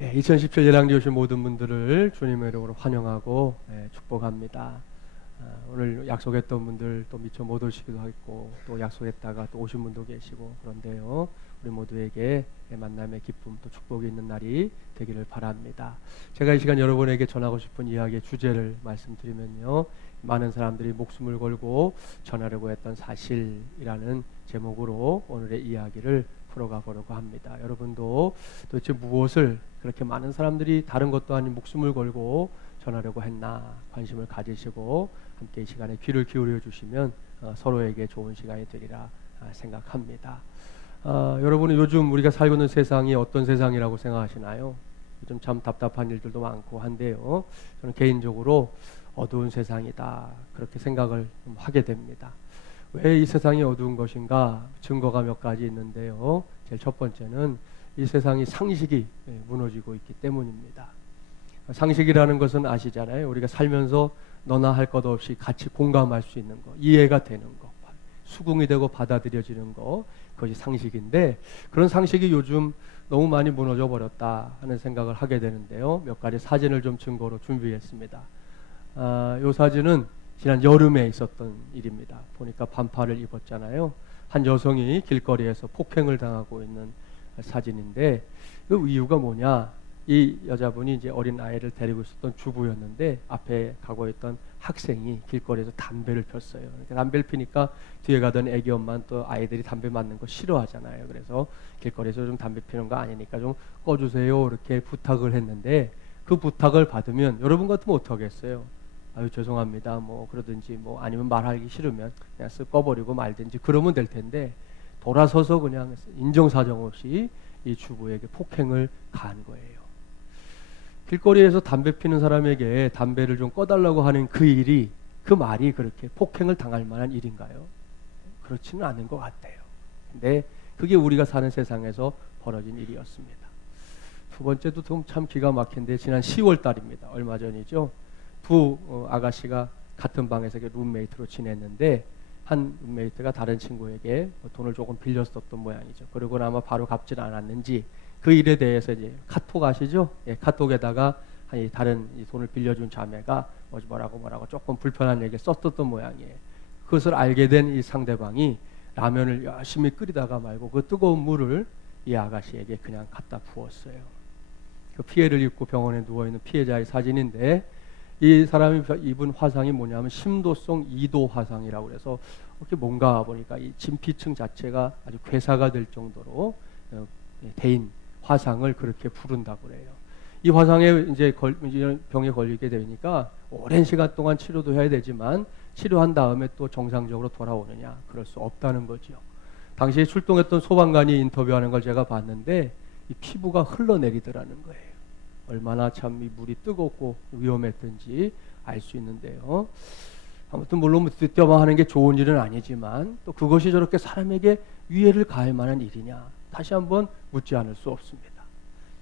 2017 예랑리 오신 모든 분들을 주님의 이름으로 환영하고 축복합니다. 오늘 약속했던 분들 또 미처 못 오시기도 했고 또 약속했다가 또 오신 분도 계시고 그런데요, 우리 모두에게 만남의 기쁨 또 축복이 있는 날이 되기를 바랍니다. 제가 이 시간 여러분에게 전하고 싶은 이야기의 주제를 말씀드리면요, 많은 사람들이 목숨을 걸고 전하려고 했던 사실이라는 제목으로 오늘의 이야기를 풀어가 보려고 합니다. 여러분도 도대체 무엇을 그렇게 많은 사람들이 다른 것도 아닌 목숨을 걸고 전하려고 했나 관심을 가지시고 함께 이 시간에 귀를 기울여 주시면 서로에게 좋은 시간이 되리라 생각합니다. 여러분은 요즘 우리가 살고 있는 세상이 어떤 세상이라고 생각하시나요? 요즘 참 답답한 일들도 많고 한데요, 저는 개인적으로 어두운 세상이다 그렇게 생각을 하게 됩니다. 왜 이 세상이 어두운 것인가? 증거가 몇 가지 있는데요, 제일 첫 번째는 이 세상이 상식이 무너지고 있기 때문입니다. 상식이라는 것은 아시잖아요. 우리가 살면서 너나 할 것 없이 같이 공감할 수 있는 것, 이해가 되는 것, 수긍이 되고 받아들여지는 것, 그것이 상식인데, 그런 상식이 요즘 너무 많이 무너져 버렸다 하는 생각을 하게 되는데요, 몇 가지 사진을 좀 증거로 준비했습니다. 이 사진은 지난 여름에 있었던 일입니다. 보니까 반팔을 입었잖아요. 한 여성이 길거리에서 폭행을 당하고 있는 사진인데, 그 이유가 뭐냐? 이 여자분이 이제 어린 아이를 데리고 있었던 주부였는데 앞에 가고 있던 학생이 길거리에서 담배를 폈어요. 담배를 피니까 뒤에 가던 애기 엄마는 또 아이들이 담배 맞는 거 싫어하잖아요. 그래서 길거리에서 좀 담배 피는 거 아니니까 좀 꺼주세요 이렇게 부탁을 했는데, 그 부탁을 받으면 여러분 같으면 어떡하겠어요? 아유 죄송합니다 뭐 그러든지, 뭐 아니면 말하기 싫으면 그냥 쓱 꺼버리고 말든지 그러면 될 텐데, 돌아서서 그냥 인정사정 없이 이 주부에게 폭행을 가한 거예요. 길거리에서 담배 피는 사람에게 담배를 좀 꺼달라고 하는 그 일이, 그 말이 그렇게 폭행을 당할 만한 일인가요? 그렇지는 않은 것 같아요. 근데 그게 우리가 사는 세상에서 벌어진 일이었습니다. 두 번째도 참 기가 막힌데, 지난 10월 달입니다. 얼마 전이죠. 두 아가씨가 같은 방에서 룸메이트로 지냈는데, 한 룸메이트가 다른 친구에게 돈을 조금 빌렸었던 모양이죠. 그리고 아마 바로 갚질 않았는지 그 일에 대해서 이제 카톡 아시죠? 카톡에다가 다른 돈을 빌려준 자매가 뭐라고 조금 불편한 얘기 썼었던 모양이에요. 그것을 알게 된 이 상대방이 라면을 열심히 끓이다가 말고 그 뜨거운 물을 이 아가씨에게 그냥 갖다 부었어요. 그 피해를 입고 병원에 누워있는 피해자의 사진인데, 이 사람이 입은 화상이 뭐냐면 심도성 2도 화상이라고 해서 이렇게 뭔가 보니까 이 진피층 자체가 아주 괴사가 될 정도로 대인 화상을 그렇게 부른다고 그래요. 이 화상에 이제 병에 걸리게 되니까 오랜 시간 동안 치료도 해야 되지만, 치료한 다음에 또 정상적으로 돌아오느냐, 그럴 수 없다는 거죠. 당시에 출동했던 소방관이 인터뷰하는 걸 제가 봤는데, 이 피부가 흘러내리더라는 거예요. 얼마나 참 이 물이 뜨겁고 위험했던지 알 수 있는데요. 아무튼 물론 뒷담화하는 게 좋은 일은 아니지만, 또 그것이 저렇게 사람에게 위해를 가할 만한 일이냐, 다시 한번 묻지 않을 수 없습니다.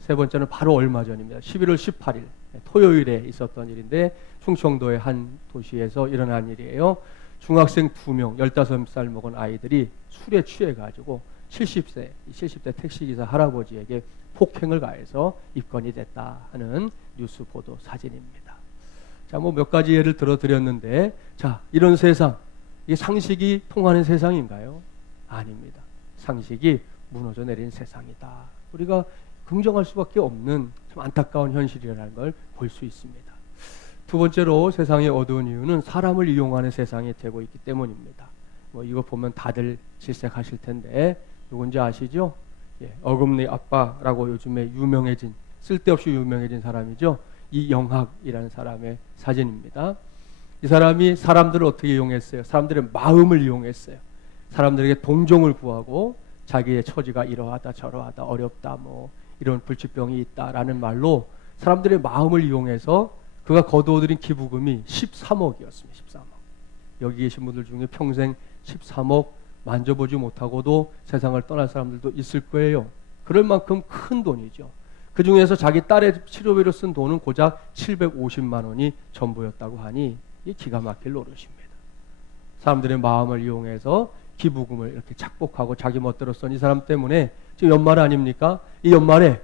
세 번째는 바로 얼마 전입니다. 11월 18일 토요일에 있었던 일인데, 충청도의 한 도시에서 일어난 일이에요. 중학생 2명, 15살 먹은 아이들이 술에 취해가지고 70대 택시기사 할아버지에게 폭행을 가해서 입건이 됐다 하는 뉴스 보도 사진입니다. 자, 뭐 몇 가지 예를 들어 드렸는데, 자, 이런 세상, 이게 상식이 통하는 세상인가요? 아닙니다. 상식이 무너져 내린 세상이다. 우리가 긍정할 수밖에 없는 좀 안타까운 현실이라는 걸 볼 수 있습니다. 두 번째로 세상이 어두운 이유는 사람을 이용하는 세상이 되고 있기 때문입니다. 뭐 이거 보면 다들 질색하실 텐데, 누군지 아시죠? 어금니 아빠라고 요즘에 유명해진, 쓸데없이 유명해진 사람이죠. 이영학이라는 사람의 사진입니다. 이 사람이 사람들을 어떻게 이용했어요? 사람들의 마음을 이용했어요. 사람들에게 동정을 구하고 자기의 처지가 이러하다 저러하다 어렵다 뭐 이런 불치병이 있다라는 말로 사람들의 마음을 이용해서 그가 거두어들인 기부금이 13억이었습니다. 13억. 여기 계신 분들 중에 평생 13억 만져보지 못하고도 세상을 떠날 사람들도 있을 거예요. 그럴 만큼 큰 돈이죠. 그 중에서 자기 딸의 치료비로 쓴 돈은 고작 750만 원이 전부였다고 하니 이게 기가 막힐 노릇입니다. 사람들의 마음을 이용해서 기부금을 이렇게 착복하고 자기 멋대로 쓴 이 사람 때문에 지금 연말 아닙니까? 이 연말에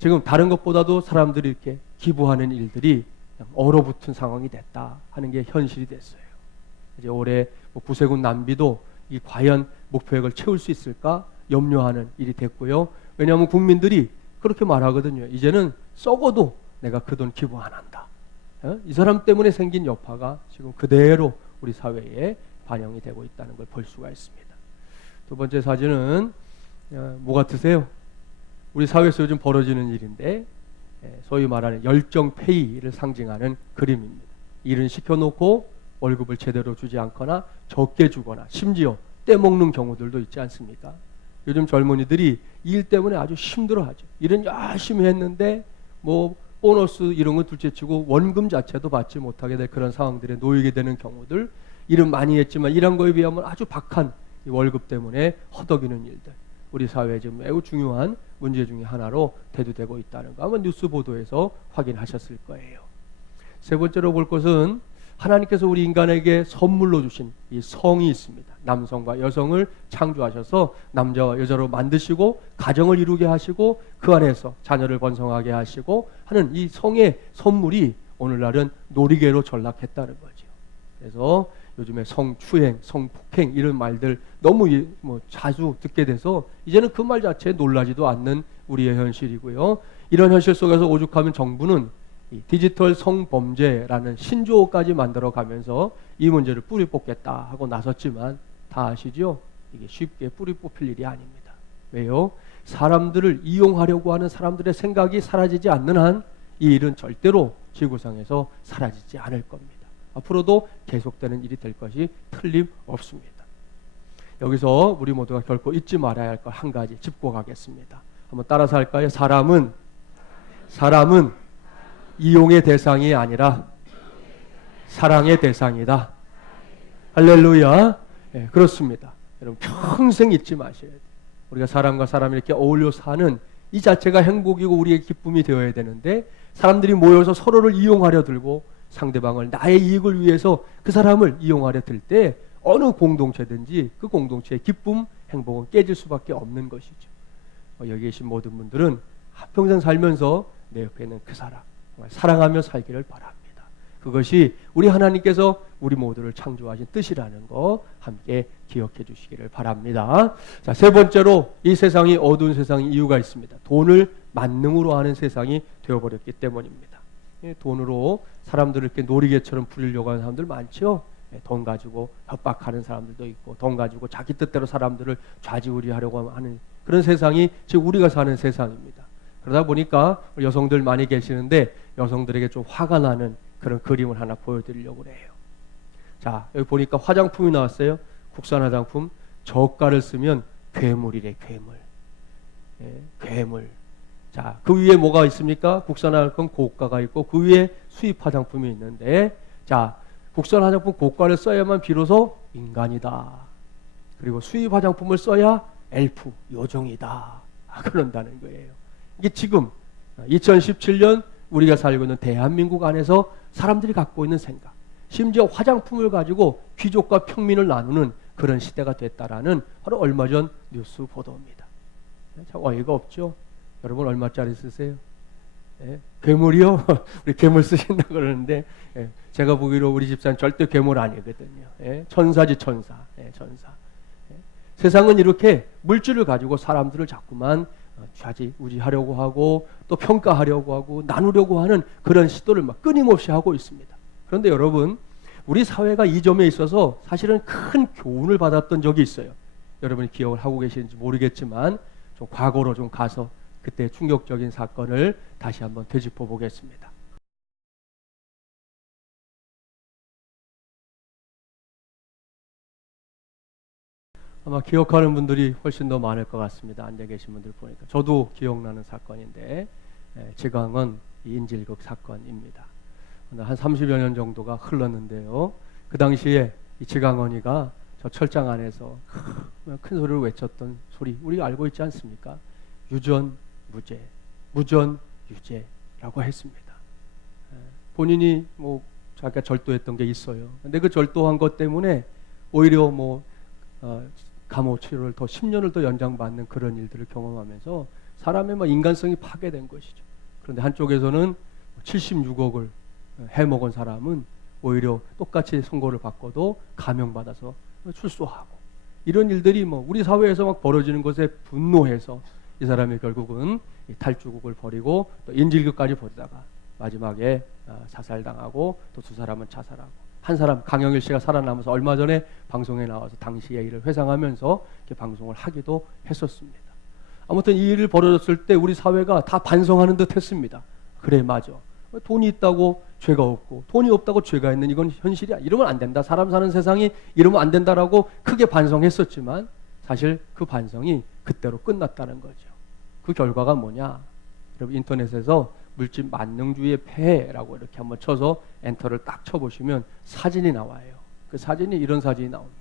지금 다른 것보다도 사람들이 이렇게 기부하는 일들이 그냥 얼어붙은 상황이 됐다 하는 게 현실이 됐어요. 이제 올해 뭐 구세군 남비도 이 과연 목표액을 채울 수 있을까 염려하는 일이 됐고요. 왜냐하면 국민들이 그렇게 말하거든요. 이제는 썩어도 내가 그 돈 기부 안 한다. 이 사람 때문에 생긴 여파가 지금 그대로 우리 사회에 반영이 되고 있다는 걸 볼 수가 있습니다. 두 번째 사진은 뭐 같으세요? 우리 사회에서 요즘 벌어지는 일인데 소위 말하는 열정페이를 상징하는 그림입니다. 일은 시켜놓고 월급을 제대로 주지 않거나 적게 주거나 심지어 떼먹는 경우들도 있지 않습니까? 요즘 젊은이들이 일 때문에 아주 힘들어하죠. 일은 열심히 했는데 뭐 보너스 이런 건 둘째치고 원금 자체도 받지 못하게 될 그런 상황들에 놓이게 되는 경우들, 일은 많이 했지만 일한 거에 비하면 아주 박한 월급 때문에 허덕이는 일들, 우리 사회에 지금 매우 중요한 문제 중에 하나로 대두되고 있다는 거 아마 뉴스 보도에서 확인하셨을 거예요. 세 번째로 볼 것은 하나님께서 우리 인간에게 선물로 주신 이 성이 있습니다. 남성과 여성을 창조하셔서 남자와 여자로 만드시고 가정을 이루게 하시고 그 안에서 자녀를 번성하게 하시고 하는 이 성의 선물이 오늘날은 놀이개로 전락했다는 거죠. 그래서 요즘에 성추행, 성폭행 이런 말들 너무 자주 듣게 돼서 이제는 그 말 자체에 놀라지도 않는 우리의 현실이고요. 이런 현실 속에서 오죽하면 정부는 이 디지털 성범죄라는 신조어까지 만들어가면서 이 문제를 뿌리 뽑겠다 하고 나섰지만 다 아시죠? 이게 쉽게 뿌리 뽑힐 일이 아닙니다. 왜요? 사람들을 이용하려고 하는 사람들의 생각이 사라지지 않는 한 이 일은 절대로 지구상에서 사라지지 않을 겁니다. 앞으로도 계속되는 일이 될 것이 틀림없습니다. 여기서 우리 모두가 결코 잊지 말아야 할 것 한 가지 짚고 가겠습니다. 한번 따라서 할까요? 사람은 이용의 대상이 아니라 사랑의 대상이다. 할렐루야. 네, 그렇습니다. 여러분 평생 잊지 마셔야 돼요. 우리가 사람과 사람이 이렇게 어울려 사는 이 자체가 행복이고 우리의 기쁨이 되어야 되는데 사람들이 모여서 서로를 이용하려 들고 상대방을 나의 이익을 위해서 그 사람을 이용하려 들 때 어느 공동체든지 그 공동체의 기쁨, 행복은 깨질 수밖에 없는 것이죠. 여기 계신 모든 분들은 한평생 살면서 내 옆에 있는 그 사람 정말 사랑하며 살기를 바랍니다. 그것이 우리 하나님께서 우리 모두를 창조하신 뜻이라는 거 함께 기억해 주시기를 바랍니다. 자, 세 번째로 이 세상이 어두운 세상인 이유가 있습니다. 돈을 만능으로 하는 세상이 되어버렸기 때문입니다. 돈으로 사람들을 이렇게 놀이개처럼 부리려고 하는 사람들 많죠. 돈 가지고 협박하는 사람들도 있고 돈 가지고 자기 뜻대로 사람들을 좌지우지하려고 하는 그런 세상이 지금 우리가 사는 세상입니다. 그러다 보니까 여성들 많이 계시는데 여성들에게 좀 화가 나는 그런 그림을 하나 보여드리려고 해요. 자, 여기 보니까 화장품이 나왔어요. 국산 화장품. 저가를 쓰면 괴물이래, 괴물. 괴물. 자, 그 위에 뭐가 있습니까? 국산 화장품 고가가 있고 그 위에 수입 화장품이 있는데, 자, 국산 화장품 고가를 써야만 비로소 인간이다. 그리고 수입 화장품을 써야 엘프, 요정이다. 그런다는 거예요. 이게 지금 2017년 우리가 살고 있는 대한민국 안에서 사람들이 갖고 있는 생각, 심지어 화장품을 가지고 귀족과 평민을 나누는 그런 시대가 됐다라는 바로 얼마 전 뉴스 보도입니다. 참 어이가 없죠. 여러분 얼마짜리 쓰세요? 괴물이요? 우리 괴물 쓰신다 그러는데 제가 보기로 우리 집사는 절대 괴물 아니거든요. 천사지 천사. 천사. 세상은 이렇게 물질을 가지고 사람들을 자꾸만 좌지우지하려고 하고 또 평가하려고 하고 나누려고 하는 그런 시도를 막 끊임없이 하고 있습니다. 그런데 여러분, 우리 사회가 이 점에 있어서 사실은 큰 교훈을 받았던 적이 있어요. 여러분이 기억을 하고 계시는지 모르겠지만 좀 과거로 좀 가서 그때 충격적인 사건을 다시 한번 되짚어 보겠습니다. 아마 기억하는 분들이 훨씬 더 많을 것 같습니다. 앉아 계신 분들 보니까. 저도 기억나는 사건인데 지강은 인질극 사건입니다. 한 30여 년 정도가 흘렀는데요. 그 당시에 이 지강언니가 저 철장 안에서 큰 소리를 외쳤던 소리 우리가 알고 있지 않습니까? 유전, 무죄, 무전, 유죄라고 했습니다. 본인이 뭐 자기가 절도했던 게 있어요. 근데 그 절도한 것 때문에 오히려 감호 치료를 더 10년을 더 연장받는 그런 일들을 경험하면서 사람의 인간성이 파괴된 것이죠. 그런데 한쪽에서는 76억을 해먹은 사람은 오히려 똑같이 선고를 받고도 감형받아서 출소하고, 이런 일들이 우리 사회에서 막 벌어지는 것에 분노해서 이 사람이 결국은 탈주국을 벌이고 또 인질극까지 벌이다가 마지막에 자살당하고, 또 두 사람은 자살하고, 한 사람 강영일 씨가 살아남아서 얼마 전에 방송에 나와서 당시의 일을 회상하면서 이렇게 방송을 하기도 했었습니다. 아무튼 이 일을 벌어졌을 때 우리 사회가 다 반성하는 듯 했습니다. 그래, 맞아. 돈이 있다고 죄가 없고 돈이 없다고 죄가 있는 이건 현실이야. 이러면 안 된다. 사람 사는 세상이 이러면 안 된다라고 크게 반성했었지만 사실 그 반성이 그때로 끝났다는 거죠. 그 결과가 뭐냐? 여러분 인터넷에서 물질 만능주의의 폐해라고 이렇게 한번 쳐서 엔터를 딱 쳐보시면 사진이 나와요. 그 사진이 이런 사진이 나옵니다.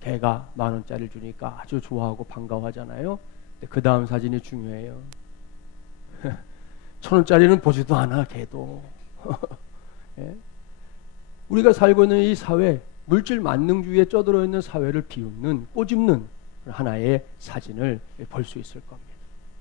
개가 10,000원짜리를 주니까 아주 좋아하고 반가워하잖아요. 근데 그 다음 사진이 중요해요. 1,000원짜리는 보지도 않아, 개도. 예? 우리가 살고 있는 이 사회, 물질 만능주의에 쩌들어 있는 사회를 비웃는, 꼬집는 하나의 사진을 볼 수 있을 겁니다.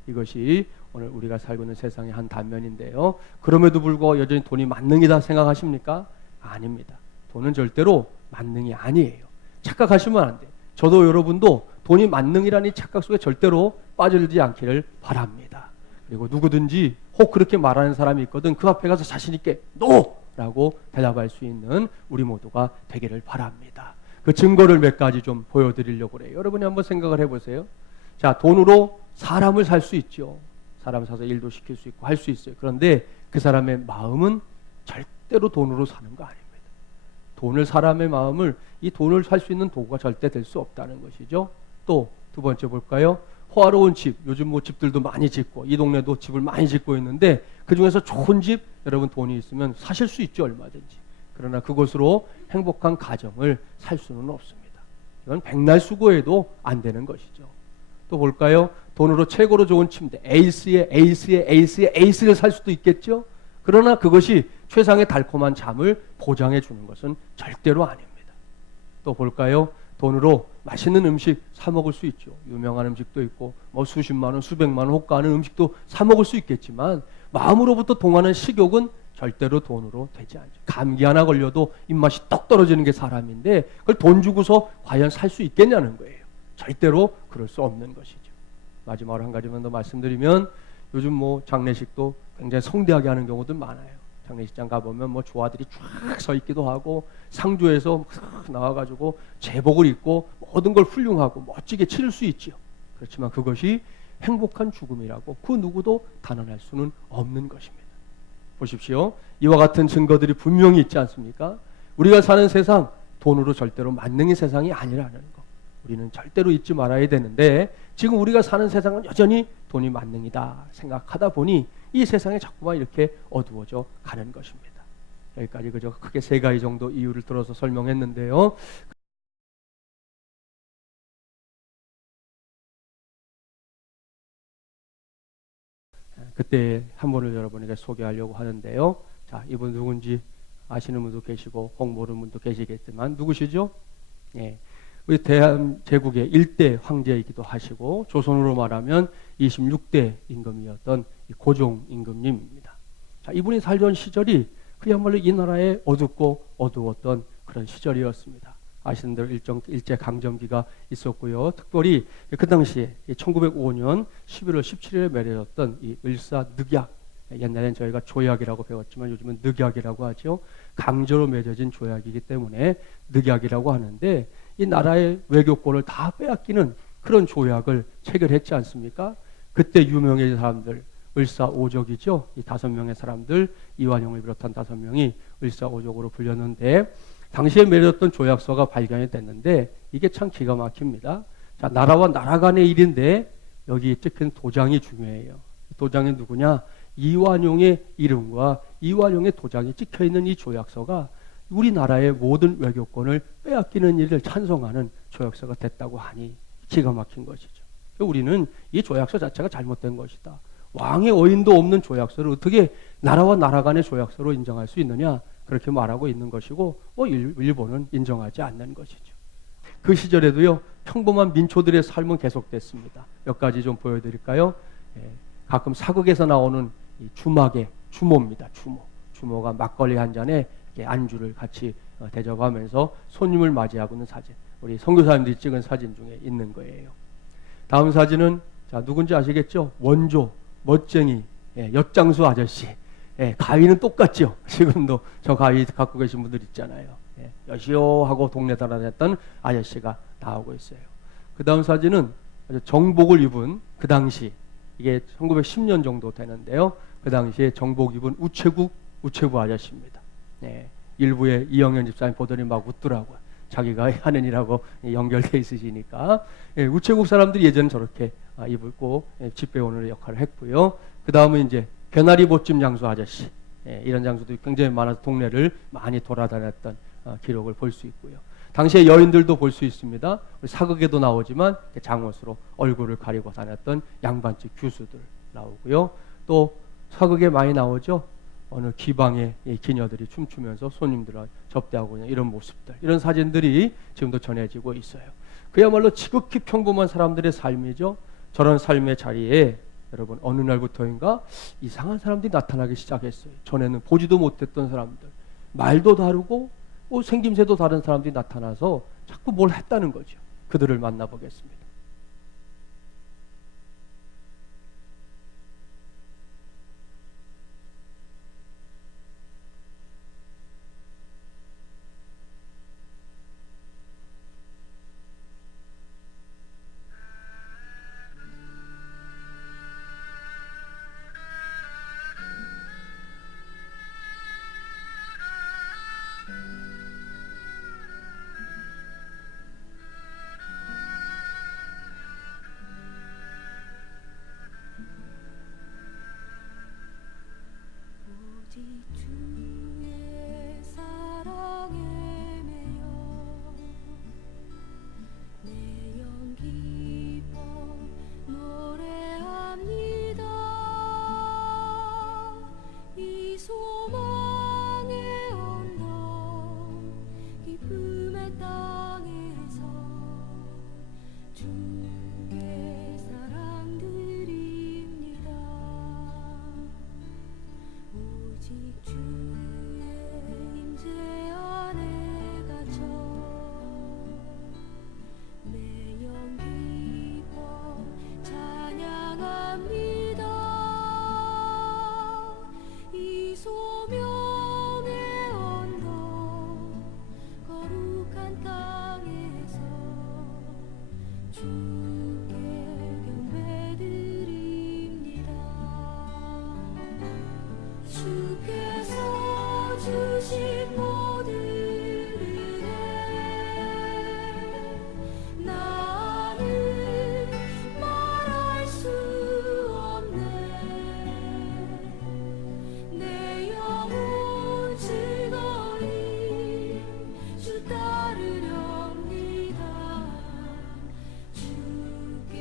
이것이 오늘 우리가 살고 있는 세상의 한 단면인데요. 그럼에도 불구하고 여전히 돈이 만능이다 생각하십니까? 아닙니다. 돈은 절대로 만능이 아니에요. 착각하시면 안 돼요. 저도 여러분도 돈이 만능이라는 착각 속에 절대로 빠져들지 않기를 바랍니다. 그리고 누구든지 혹 그렇게 말하는 사람이 있거든 그 앞에 가서 자신 있게 NO! 라고 대답할 수 있는 우리 모두가 되기를 바랍니다. 그 증거를 몇 가지 좀 보여드리려고 그래요. 여러분이 한번 생각을 해보세요. 자, 돈으로 사람을 살 수 있죠. 사람 사서 일도 시킬 수 있고 할 수 있어요. 그런데 그 사람의 마음은 절대로 돈으로 사는 거 아닙니다. 돈을, 사람의 마음을, 이 돈을 살 수 있는 도구가 절대 될 수 없다는 것이죠. 또 두 번째 볼까요? 호화로운 집, 요즘 집들도 많이 짓고 이 동네도 집을 많이 짓고 있는데 그 중에서 좋은 집, 여러분 돈이 있으면 사실 수 있죠, 얼마든지. 그러나 그것으로 행복한 가정을 살 수는 없습니다. 이건 백날 수고해도 안 되는 것이죠. 또 볼까요? 돈으로 최고로 좋은 침대, 에이스의 에이스를 살 수도 있겠죠. 그러나 그것이 최상의 달콤한 잠을 보장해 주는 것은 절대로 아닙니다. 또 볼까요? 돈으로 맛있는 음식 사 먹을 수 있죠. 유명한 음식도 있고 수십만 원, 수백만 원 호가하는 음식도 사 먹을 수 있겠지만 마음으로부터 동하는 식욕은 절대로 돈으로 되지 않죠. 감기 하나 걸려도 입맛이 떡 떨어지는 게 사람인데 그걸 돈 주고서 과연 살 수 있겠냐는 거예요. 절대로 그럴 수 없는 것이죠. 마지막으로 한 가지만 더 말씀드리면 요즘 장례식도 굉장히 성대하게 하는 경우도 많아요. 장례식장 가보면 조화들이 쫙 서 있기도 하고 상조에서 나와가지고 제복을 입고 모든 걸 훌륭하고 멋지게 치를 수 있죠. 그렇지만 그것이 행복한 죽음이라고 그 누구도 단언할 수는 없는 것입니다. 보십시오. 이와 같은 증거들이 분명히 있지 않습니까? 우리가 사는 세상 돈으로 절대로 만능의 세상이 아니라는 거 우리는 절대로 잊지 말아야 되는데 지금 우리가 사는 세상은 여전히 돈이 만능이다 생각하다 보니 이 세상에 자꾸만 이렇게 어두워져 가는 것입니다. 여기까지 그저 크게 3가지 정도 이유를 들어서 설명했는데요. 그때 한 분을 여러분에게 소개하려고 하는데요. 자, 이분 누군지 아시는 분도 계시고 혹 모르는 분도 계시겠지만 누구시죠? 예. 우리 대한제국의 1대 황제이기도 하시고 조선으로 말하면 26대 임금이었던 고종 임금님입니다. 자, 이분이 살던 시절이 그야말로 이 나라에 어둡고 어두웠던 그런 시절이었습니다. 아시는 대로 일제강점기가 있었고요. 특별히 그 당시에 1905년 11월 17일에 맺어졌던 이 을사늑약, 옛날엔 저희가 조약이라고 배웠지만 요즘은 늑약이라고 하죠. 강제로 맺어진 조약이기 때문에 늑약이라고 하는데 이 나라의 외교권을 다 빼앗기는 그런 조약을 체결했지 않습니까? 그때 유명해진 사람들 을사오족이죠. 이 5명의 사람들 이완용을 비롯한 5명이 을사오족으로 불렸는데 당시에 맺었던 조약서가 발견이 됐는데 이게 참 기가 막힙니다. 자, 나라와 나라 간의 일인데 여기 찍힌 도장이 중요해요. 도장이 누구냐? 이완용의 이름과 이완용의 도장이 찍혀있는 이 조약서가 우리나라의 모든 외교권을 빼앗기는 일을 찬성하는 조약서가 됐다고 하니 기가 막힌 것이죠. 우리는 이 조약서 자체가 잘못된 것이다. 왕의 어인도 없는 조약서를 어떻게 나라와 나라 간의 조약서로 인정할 수 있느냐? 그렇게 말하고 있는 것이고 일본은 인정하지 않는 것이죠. 그 시절에도요 평범한 민초들의 삶은 계속됐습니다. 몇 가지 좀 보여드릴까요? 가끔 사극에서 나오는 이 주모입니다. 주모가 막걸리 한 잔에 이렇게 안주를 같이 대접하면서 손님을 맞이하고 있는 사진. 우리 선교사님들이 찍은 사진 중에 있는 거예요. 다음 사진은 자 누군지 아시겠죠? 원조 멋쟁이 엿장수 아저씨. 가위는 똑같죠. 지금도 저 가위 갖고 계신 분들 있잖아요. 여시오 하고 동네 달아냈던 아저씨가 나오고 있어요. 그 다음 사진은 정복을 입은 그 당시 이게 1910년 정도 되는데요. 그 당시에 정복 입은 우체부 아저씨입니다. 일부에 이영현 집사님 보더니 막 웃더라고요. 자기가 하는 일하고 연결돼 있으시니까. 우체국 사람들이 예전에 저렇게 입고 집배원의 역할을 했고요. 그 다음은 이제 개나리 보찜 장수 아저씨. 이런 장수도 굉장히 많아서 동네를 많이 돌아다녔던 기록을 볼 수 있고요. 당시에 여인들도 볼 수 있습니다. 사극에도 나오지만 장옷으로 얼굴을 가리고 다녔던 양반집 규수들 나오고요. 또 사극에 많이 나오죠. 어느 기방의 기녀들이 춤추면서 손님들을 접대하고 있는 이런 모습들, 이런 사진들이 지금도 전해지고 있어요. 그야말로 지극히 평범한 사람들의 삶이죠. 저런 삶의 자리에 여러분 어느 날부터인가 이상한 사람들이 나타나기 시작했어요. 전에는 보지도 못했던 사람들, 말도 다르고 생김새도 다른 사람들이 나타나서 자꾸 뭘 했다는 거죠. 그들을 만나보겠습니다. 주의 사랑에 매여 내 영 기뻐 노래합니다. 이 소망의 언덕 기쁨의 땅에서 주의 사랑 드립니다. 오직 주의 임재 안에 갇혀 내 영 기뻐 찬양합니다. 이 소명의 언덕 거룩한 땅에서 주께 경배드립니다. 주께서 주신 모든 은혜 나는 말할 수 없네. 내 영혼 즐거이 주 따르렵니다. 주께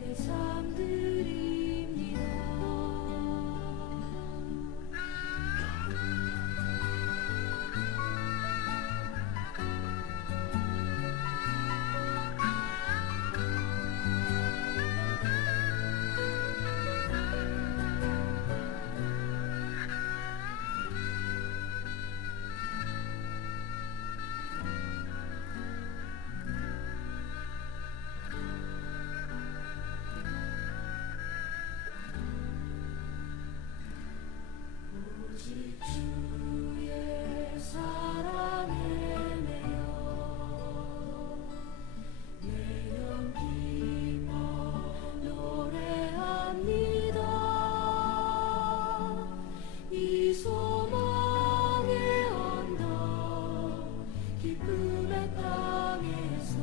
내 삶 드립니다. 오직 주의 사랑에 매여 내 영 기뻐 노래합니다. 이 소망의 언덕 기쁨의 땅에서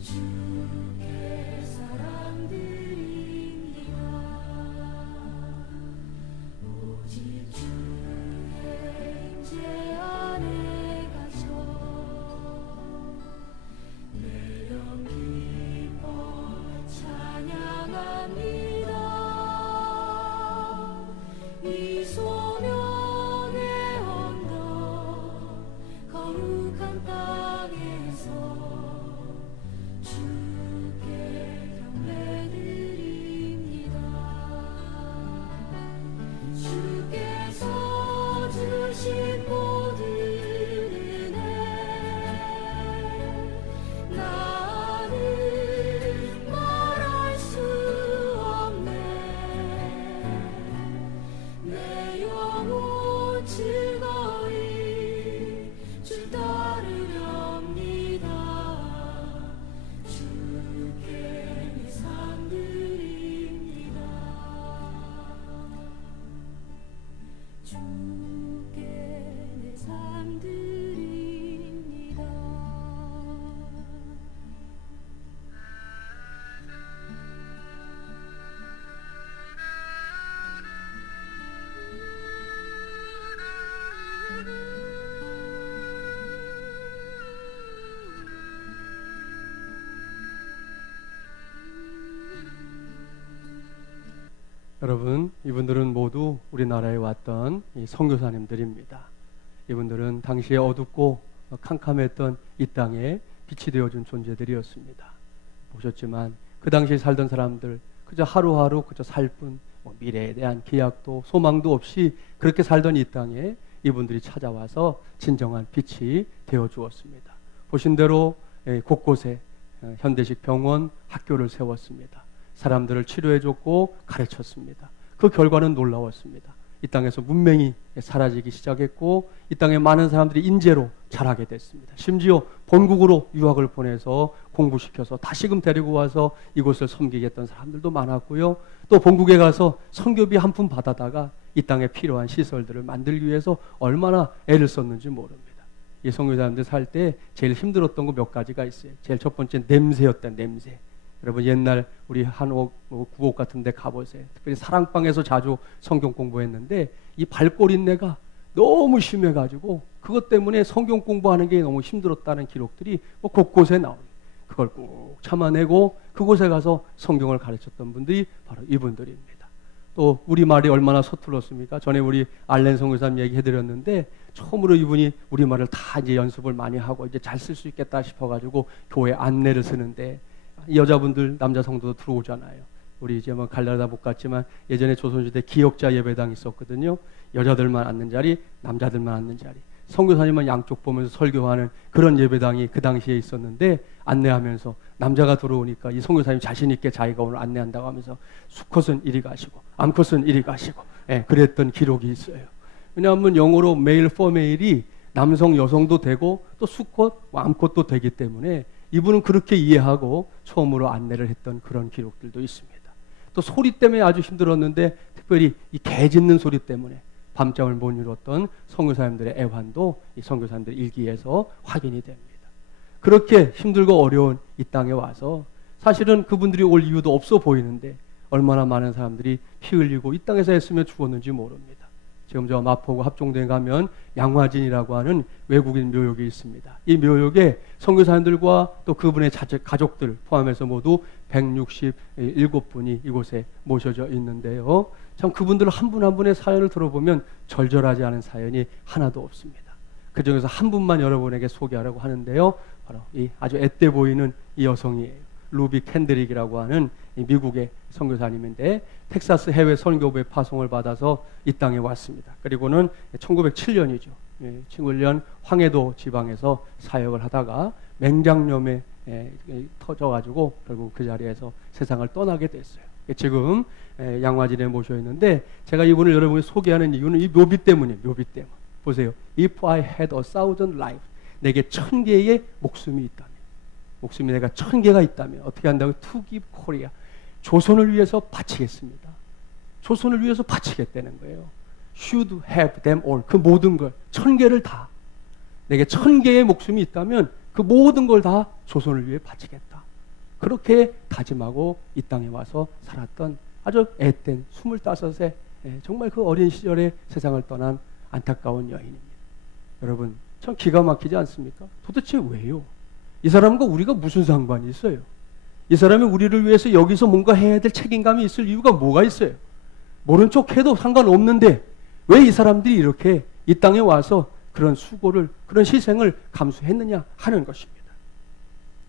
주께 사랑 드립니다. 오직 주의 임재 여러분, 이분들은 모두 우리나라에 왔던 이 선교사님들입니다. 이분들은 당시에 어둡고 캄캄했던 이 땅에 빛이 되어준 존재들이었습니다. 보셨지만 그 당시에 살던 사람들 그저 하루하루 그저 살 뿐 미래에 대한 기약도 소망도 없이 그렇게 살던 이 땅에 이분들이 찾아와서 진정한 빛이 되어 주었습니다. 보신 대로 곳곳에 현대식 병원, 학교를 세웠습니다. 사람들을 치료해줬고 가르쳤습니다. 그 결과는 놀라웠습니다. 이 땅에서 문명이 사라지기 시작했고 이 땅에 많은 사람들이 인재로 자라게 됐습니다. 심지어 본국으로 유학을 보내서 공부시켜서 다시금 데리고 와서 이곳을 섬기겠다는 사람들도 많았고요. 또 본국에 가서 선교비 한 푼 받아다가 이 땅에 필요한 시설들을 만들기 위해서 얼마나 애를 썼는지 모릅니다. 이 선교사님들 살 때 제일 힘들었던 거 몇 가지가 있어요. 제일 첫 번째 냄새였다. 냄새. 여러분 옛날 우리 한옥, 구옥 같은 데 가보세요. 특별히 사랑방에서 자주 성경 공부했는데 이 발꼬린내가 너무 심해가지고 그것 때문에 성경 공부하는 게 너무 힘들었다는 기록들이 곳곳에 나옵니다. 그걸 꾹 참아내고 그곳에 가서 성경을 가르쳤던 분들이 바로 이분들입니다. 또 우리말이 얼마나 서툴렀습니까? 전에 우리 알렌 선교사님 얘기해드렸는데 처음으로 이분이 우리말을 다 이제 연습을 많이 하고 이제 잘 쓸 수 있겠다 싶어가지고 교회 안내를 쓰는데 여자분들 남자 성도도 들어오잖아요. 우리 이제 뭐 갈라다 못 갔지만 예전에 조선시대 기역자 예배당 있었거든요. 여자들만 앉는 자리, 남자들만 앉는 자리. 선교사님만 양쪽 보면서 설교하는 그런 예배당이 그 당시에 있었는데 안내하면서 남자가 들어오니까 이 선교사님 자신 있게 자기가 오늘 안내한다고 하면서 수컷은 이리 가시고 암컷은 이리 가시고 그랬던 기록이 있어요. 왜냐하면 영어로 메일 포메일이 남성 여성도 되고 또 수컷 암컷도 되기 때문에 이분은 그렇게 이해하고 처음으로 안내를 했던 그런 기록들도 있습니다. 또 소리 때문에 아주 힘들었는데 특별히 이 개 짖는 소리 때문에 밤잠을 못 이뤘던 선교사님들의 애환도 이 선교사님들 일기에서 확인이 됩니다. 그렇게 힘들고 어려운 이 땅에 와서 사실은 그분들이 올 이유도 없어 보이는데 얼마나 많은 사람들이 피 흘리고 이 땅에서 했으면 죽었는지 모릅니다. 지금 저 마포구 합종동에 가면 양화진이라고 하는 외국인 묘역이 있습니다. 이 묘역에 선교사님들과 또 그분의 가족들 포함해서 모두 167분이 이곳에 모셔져 있는데요. 참 그분들 한 분 한 분의 사연을 들어보면 절절하지 않은 사연이 하나도 없습니다. 그 중에서 한 분만 여러분에게 소개하려고 하는데요. 바로 이 아주 앳돼 보이는 이 여성이에요. 루비 캔드릭이라고 하는 이 미국의 선교사님인데 텍사스 해외 선교부의 파송을 받아서 이 땅에 왔습니다. 그리고는 1907년이죠. 1907년 황해도 지방에서 사역을 하다가 맹장염에 터져가지고 결국 그 자리에서 세상을 떠나게 됐어요. 지금 양화진에 모셔 있는데 제가 이분을 여러분이 소개하는 이유는 이 묘비 때문이에요. 묘비 때문에. 보세요. If I had 1,000 lives, 내게 1000개의 목숨이 있다면, 목숨이 내가 1000개가 있다면 어떻게 한다고? To give Korea, 조선을 위해서 바치겠습니다. 조선을 위해서 바치겠다는 거예요. Should have them all, 그 모든 걸 1000개를 다, 내게 1000개의 목숨이 있다면 그 모든 걸 다 조선을 위해 바치겠다. 그렇게 다짐하고 이 땅에 와서 살았던 아주 앳된 25세 정말 그 어린 시절에 세상을 떠난 안타까운 여인입니다. 여러분 참 기가 막히지 않습니까? 도대체 왜요? 이 사람과 우리가 무슨 상관이 있어요? 이 사람이 우리를 위해서 여기서 뭔가 해야 될 책임감이 있을 이유가 뭐가 있어요? 모른 척 해도 상관없는데 왜 이 사람들이 이렇게 이 땅에 와서 그런 수고를, 그런 희생을 감수했느냐 하는 것입니다.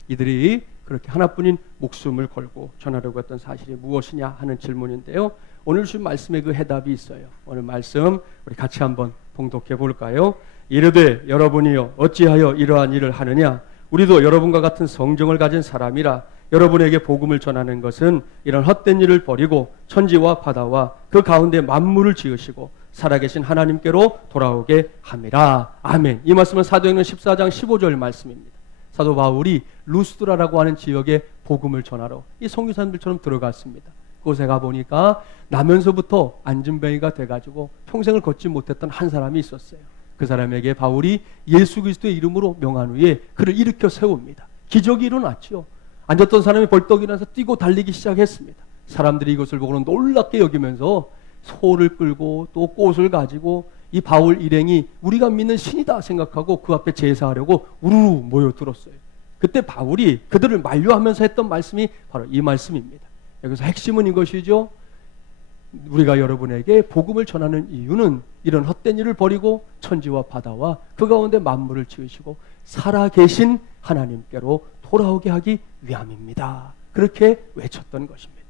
이들이 그렇게 하나뿐인 목숨을 걸고 전하려고 했던 사실이 무엇이냐 하는 질문인데요. 오늘 주신 말씀에 그 해답이 있어요. 오늘 말씀 우리 같이 한번 봉독해 볼까요? 이르되 여러분이여 어찌하여 이러한 일을 하느냐? 우리도 여러분과 같은 성정을 가진 사람이라. 여러분에게 복음을 전하는 것은 이런 헛된 일을 버리고 천지와 바다와 그 가운데 만물을 지으시고 살아계신 하나님께로 돌아오게 함이라. 아멘. 이 말씀은 사도행전 14장 15절 말씀입니다. 사도 바울이 루스드라라고 하는 지역에 복음을 전하러 이 선교사님들처럼 들어갔습니다. 그곳에 가보니까 나면서부터 안진뱅이가 돼가지고 평생을 걷지 못했던 한 사람이 있었어요. 그 사람에게 바울이 예수 그리스도의 이름으로 명한 후에 그를 일으켜 세웁니다. 기적이 일어났죠. 앉았던 사람이 벌떡 일어나서 뛰고 달리기 시작했습니다. 사람들이 이것을 보고는 놀랍게 여기면서 소를 끌고 또 꽃을 가지고 이 바울 일행이 우리가 믿는 신이다 생각하고 그 앞에 제사하려고 우르르 모여들었어요. 그때 바울이 그들을 만류하면서 했던 말씀이 바로 이 말씀입니다. 여기서 핵심은 이것이죠. 우리가 여러분에게 복음을 전하는 이유는 이런 헛된 일을 버리고 천지와 바다와 그 가운데 만물을 지으시고 살아계신 하나님께로 돌아오게 하기 위함입니다. 그렇게 외쳤던 것입니다.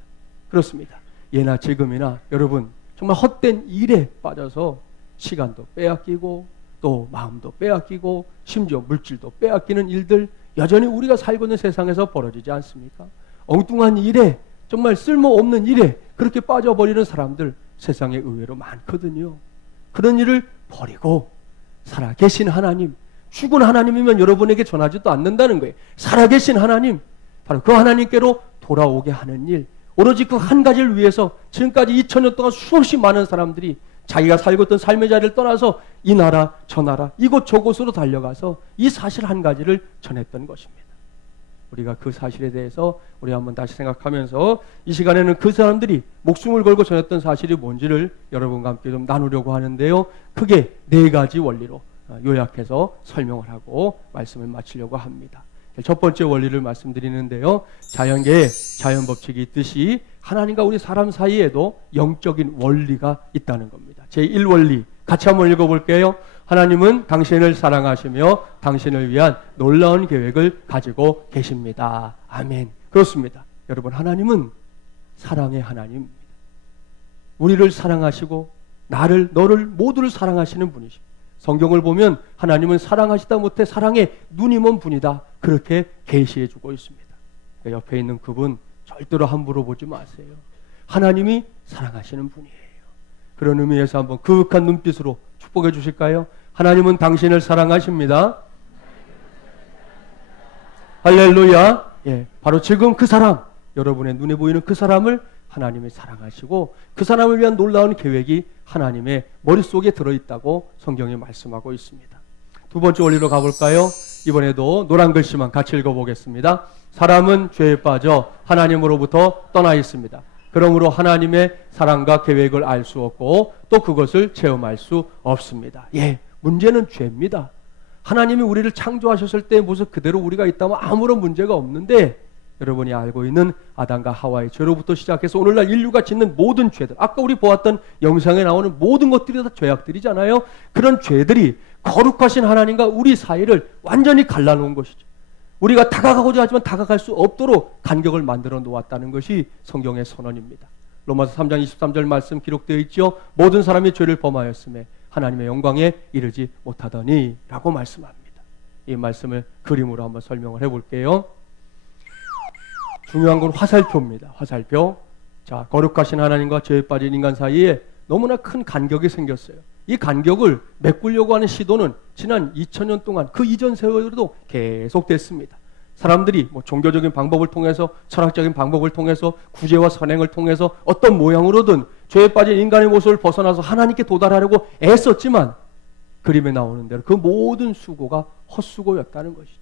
그렇습니다. 예나 지금이나 여러분 정말 헛된 일에 빠져서 시간도 빼앗기고 또 마음도 빼앗기고 심지어 물질도 빼앗기는 일들 여전히 우리가 살고 있는 세상에서 벌어지지 않습니까? 엉뚱한 일에 정말 쓸모없는 일에 그렇게 빠져버리는 사람들 세상에 의외로 많거든요. 그런 일을 버리고 살아계신 하나님, 죽은 하나님이면 여러분에게 전하지도 않는다는 거예요. 살아계신 하나님, 바로 그 하나님께로 돌아오게 하는 일, 오로지 그 한 가지를 위해서 지금까지 2000년 동안 수없이 많은 사람들이 자기가 살고 있던 삶의 자리를 떠나서 이 나라 저 나라 이곳 저곳으로 달려가서 이 사실 한 가지를 전했던 것입니다. 우리가 그 사실에 대해서 우리 한번 다시 생각하면서 이 시간에는 그 사람들이 목숨을 걸고 전했던 사실이 뭔지를 여러분과 함께 좀 나누려고 하는데요. 크게 4가지 원리로 요약해서 설명을 하고 말씀을 마치려고 합니다. 첫 번째 원리를 말씀드리는데요. 자연계에 자연 법칙이 있듯이 하나님과 우리 사람 사이에도 영적인 원리가 있다는 겁니다. 제1원리 같이 한번 읽어볼게요. 하나님은 당신을 사랑하시며 당신을 위한 놀라운 계획을 가지고 계십니다. 아멘. 그렇습니다. 여러분, 하나님은 사랑의 하나님입니다. 우리를 사랑하시고 나를 너를 모두를 사랑하시는 분이십니다. 성경을 보면 하나님은 사랑하시다 못해 사랑의 눈이 먼 분이다. 그렇게 계시해 주고 있습니다. 그러니까 옆에 있는 그분 절대로 함부로 보지 마세요. 하나님이 사랑하시는 분이에요. 그런 의미에서 한번 그윽한 눈빛으로 축복해 주실까요? 하나님은 당신을 사랑하십니다. 할렐루야. 예, 바로 지금 그 사람, 여러분의 눈에 보이는 그 사람을 하나님이 사랑하시고 그 사람을 위한 놀라운 계획이 하나님의 머릿속에 들어있다고 성경이 말씀하고 있습니다. 두 번째 원리로 가볼까요? 이번에도 노란 글씨만 같이 읽어보겠습니다. 사람은 죄에 빠져 하나님으로부터 떠나 있습니다. 그러므로 하나님의 사랑과 계획을 알 수 없고 또 그것을 체험할 수 없습니다. 예, 문제는 죄입니다. 하나님이 우리를 창조하셨을 때 모습 그대로 우리가 있다면 아무런 문제가 없는데 여러분이 알고 있는 아담과 하와의 죄로부터 시작해서 오늘날 인류가 짓는 모든 죄들, 아까 우리 보았던 영상에 나오는 모든 것들이 다 죄악들이잖아요. 그런 죄들이 거룩하신 하나님과 우리 사이를 완전히 갈라놓은 것이죠. 우리가 다가가고자 하지만 다가갈 수 없도록 간격을 만들어 놓았다는 것이 성경의 선언입니다. 로마서 3장 23절 말씀 기록되어 있죠. 모든 사람이 죄를 범하였음에 하나님의 영광에 이르지 못하더니 라고 말씀합니다. 이 말씀을 그림으로 한번 설명을 해볼게요. 중요한 건 화살표입니다. 화살표. 자, 거룩하신 하나님과 죄에 빠진 인간 사이에 너무나 큰 간격이 생겼어요. 이 간격을 메꾸려고 하는 시도는 지난 2000년 동안 그 이전 세월에도 계속됐습니다. 사람들이 종교적인 방법을 통해서 철학적인 방법을 통해서 구제와 선행을 통해서 어떤 모양으로든 죄에 빠진 인간의 모습을 벗어나서 하나님께 도달하려고 애썼지만 그림에 나오는 대로 그 모든 수고가 헛수고였다는 것이죠.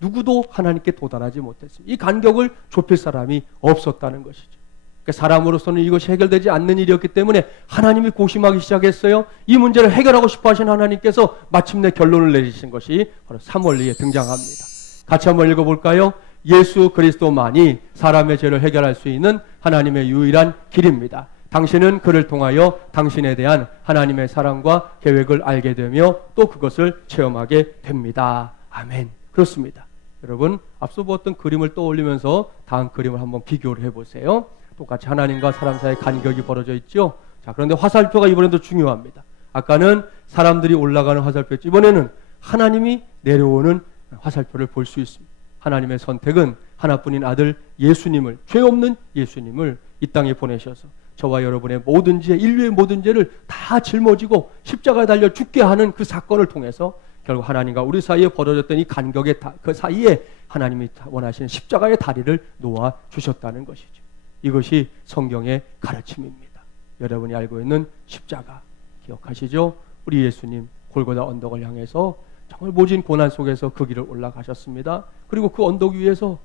누구도 하나님께 도달하지 못했습니다. 이 간격을 좁힐 사람이 없었다는 것이죠. 그러니까 사람으로서는 이것이 해결되지 않는 일이었기 때문에 하나님이 고심하기 시작했어요. 이 문제를 해결하고 싶어 하신 하나님께서 마침내 결론을 내리신 것이 바로 3원리에 등장합니다. 같이 한번 읽어볼까요? 예수 그리스도만이 사람의 죄를 해결할 수 있는 하나님의 유일한 길입니다. 당신은 그를 통하여 당신에 대한 하나님의 사랑과 계획을 알게 되며 또 그것을 체험하게 됩니다. 아멘. 그렇습니다. 여러분, 앞서 보았던 그림을 떠올리면서 다음 그림을 한번 비교를 해보세요. 똑같이 하나님과 사람 사이의 간격이 벌어져 있죠. 자, 그런데 화살표가 이번에도 중요합니다. 아까는 사람들이 올라가는 화살표였죠. 이번에는 하나님이 내려오는 화살표를 볼 수 있습니다. 하나님의 선택은 하나뿐인 아들 예수님을, 죄 없는 예수님을 이 땅에 보내셔서 저와 여러분의 모든 죄, 인류의 모든 죄를 다 짊어지고 십자가에 달려 죽게 하는 그 사건을 통해서 결국 하나님과 우리 사이에 벌어졌던 이 간격의 그 사이에 하나님이 원하시는 십자가의 다리를 놓아 주셨다는 것이죠. 이것이 성경의 가르침입니다. 여러분이 알고 있는 십자가 기억하시죠? 우리 예수님 골고다 언덕을 향해서 정말 모진 고난 속에서 그 길을 올라가셨습니다. 그리고 그 언덕 위에서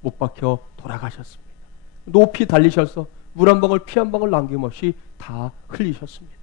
못 박혀 돌아가셨습니다. 높이 달리셔서 물 한 방울 피 한 방울 남김없이 다 흘리셨습니다.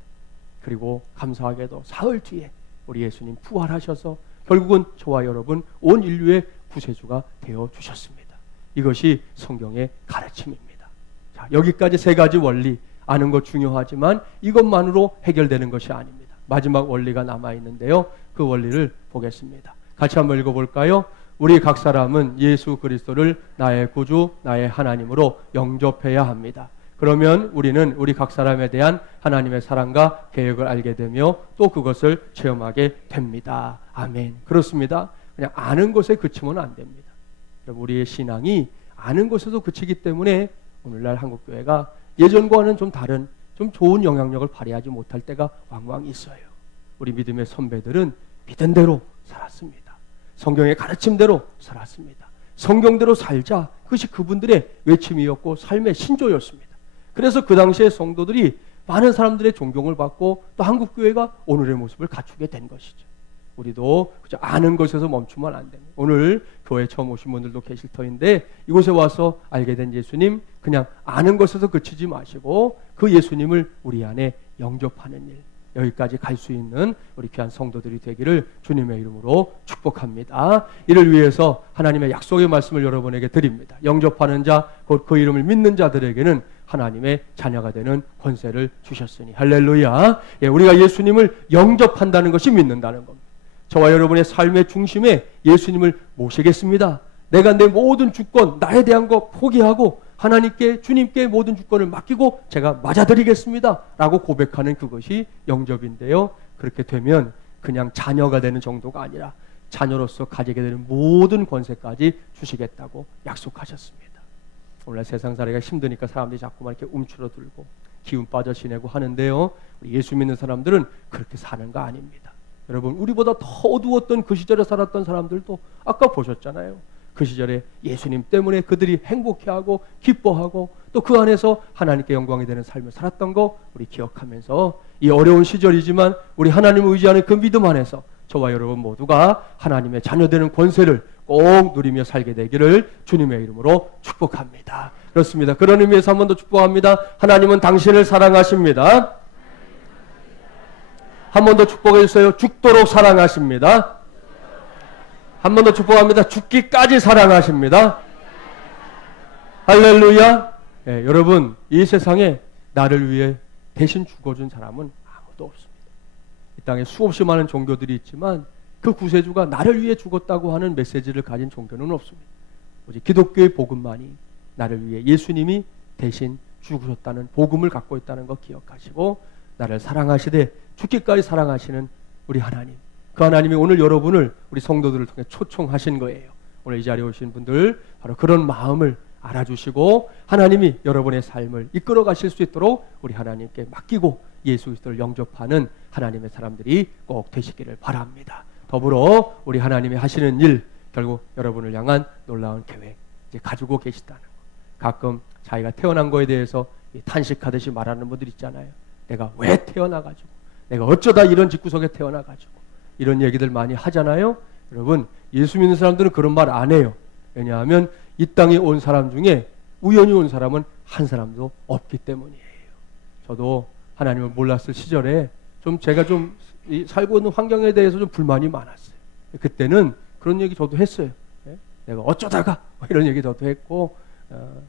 그리고 감사하게도 사흘 뒤에 우리 예수님 부활하셔서 결국은 저와 여러분 온 인류의 구세주가 되어 주셨습니다. 이것이 성경의 가르침입니다. 자, 여기까지 세 가지 원리 아는 것 중요하지만 이것만으로 해결되는 것이 아닙니다. 마지막 원리가 남아 있는데요. 그 원리를 보겠습니다. 같이 한번 읽어볼까요? 우리 각 사람은 예수 그리스도를 나의 구주, 나의 하나님으로 영접해야 합니다. 그러면 우리는 우리 각 사람에 대한 하나님의 사랑과 계획을 알게 되며 또 그것을 체험하게 됩니다. 아멘. 그렇습니다. 그냥 아는 것에 그치면 안 됩니다. 우리의 신앙이 아는 것에도 그치기 때문에 오늘날 한국교회가 예전과는 좀 다른, 좀 좋은 영향력을 발휘하지 못할 때가 왕왕 있어요. 우리 믿음의 선배들은 믿은 대로 살았습니다. 성경의 가르침대로 살았습니다. 성경대로 살자. 그것이 그분들의 외침이었고 삶의 신조였습니다. 그래서 그 당시에 성도들이 많은 사람들의 존경을 받고 또 한국교회가 오늘의 모습을 갖추게 된 것이죠. 우리도 그저 아는 것에서 멈추면 안 됩니다. 오늘 교회 처음 오신 분들도 계실 터인데 이곳에 와서 알게 된 예수님 그냥 아는 것에서 그치지 마시고 그 예수님을 우리 안에 영접하는 일, 여기까지 갈 수 있는 우리 귀한 성도들이 되기를 주님의 이름으로 축복합니다. 이를 위해서 하나님의 약속의 말씀을 여러분에게 드립니다. 영접하는 자, 곧 그 이름을 믿는 자들에게는 하나님의 자녀가 되는 권세를 주셨으니 할렐루야. 예, 우리가 예수님을 영접한다는 것이 믿는다는 겁니다. 저와 여러분의 삶의 중심에 예수님을 모시겠습니다. 내가 내 모든 주권, 나에 대한 거 포기하고 하나님께, 주님께 모든 주권을 맡기고 제가 맞아드리겠습니다 라고 고백하는 그것이 영접인데요. 그렇게 되면 그냥 자녀가 되는 정도가 아니라 자녀로서 가지게 되는 모든 권세까지 주시겠다고 약속하셨습니다. 오늘날 세상 살이가 힘드니까 사람들이 자꾸만 이렇게 움츠러들고 기운 빠져 지내고 하는데요. 우리 예수 믿는 사람들은 그렇게 사는 거 아닙니다. 여러분, 우리보다 더 어두웠던 그 시절에 살았던 사람들도 아까 보셨잖아요. 그 시절에 예수님 때문에 그들이 행복해하고 기뻐하고 또 그 안에서 하나님께 영광이 되는 삶을 살았던 거 우리 기억하면서 이 어려운 시절이지만 우리 하나님을 의지하는 그 믿음 안에서 저와 여러분 모두가 하나님의 자녀되는 권세를 꼭 누리며 살게 되기를 주님의 이름으로 축복합니다. 그렇습니다. 그런 의미에서 한 번 더 축복합니다. 하나님은 당신을 사랑하십니다. 한 번 더 축복해 주세요. 죽도록 사랑하십니다. 한 번 더 축복합니다. 죽기까지 사랑하십니다. 할렐루야. 예, 여러분, 이 세상에 나를 위해 대신 죽어준 사람은 아무도 없습니다. 이 땅에 수없이 많은 종교들이 있지만 그 구세주가 나를 위해 죽었다고 하는 메시지를 가진 종교는 없습니다. 오직 기독교의 복음만이 나를 위해 예수님이 대신 죽으셨다는 복음을 갖고 있다는 거 기억하시고 나를 사랑하시되 죽기까지 사랑하시는 우리 하나님, 그 하나님이 오늘 여러분을 우리 성도들을 통해 초청하신 거예요. 오늘 이 자리에 오신 분들 바로 그런 마음을 알아주시고 하나님이 여러분의 삶을 이끌어 가실 수 있도록 우리 하나님께 맡기고 예수 그리스도를 영접하는 하나님의 사람들이 꼭 되시기를 바랍니다. 더불어 우리 하나님이 하시는 일, 결국 여러분을 향한 놀라운 계획 이제 가지고 계시다는 거. 가끔 자기가 태어난 거에 대해서 탄식하듯이 말하는 분들 있잖아요. 내가 왜 태어나가지고, 내가 어쩌다 이런 집구석에 태어나가지고, 이런 얘기들 많이 하잖아요. 여러분, 예수 믿는 사람들은 그런 말 안 해요. 왜냐하면 이 땅에 온 사람 중에 우연히 온 사람은 한 사람도 없기 때문이에요. 저도 하나님을 몰랐을 시절에 제가 살고 있는 환경에 대해서 좀 불만이 많았어요. 그때는 그런 얘기 저도 했어요. 내가 어쩌다가 이런 얘기 저도 했고,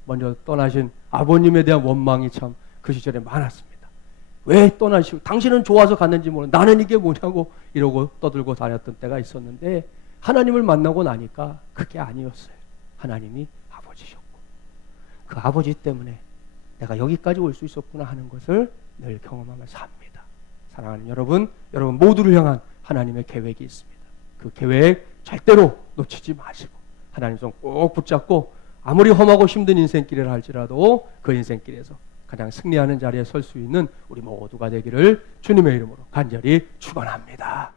먼저 떠나신 아버님에 대한 원망이 참 그 시절에 많았습니다. 왜 떠나시고, 당신은 좋아서 갔는지 모르는, 나는 이게 뭐냐고 이러고 떠들고 다녔던 때가 있었는데, 하나님을 만나고 나니까 그게 아니었어요. 하나님이 아버지셨고, 그 아버지 때문에 내가 여기까지 올 수 있었구나 하는 것을 늘 경험하며 삽니다. 사랑하는 여러분, 여러분 모두를 향한 하나님의 계획이 있습니다. 그 계획 절대로 놓치지 마시고 하나님 손 꼭 붙잡고 아무리 험하고 힘든 인생길을 할지라도 그 인생길에서 가장 승리하는 자리에 설 수 있는 우리 모두가 되기를 주님의 이름으로 간절히 축원합니다.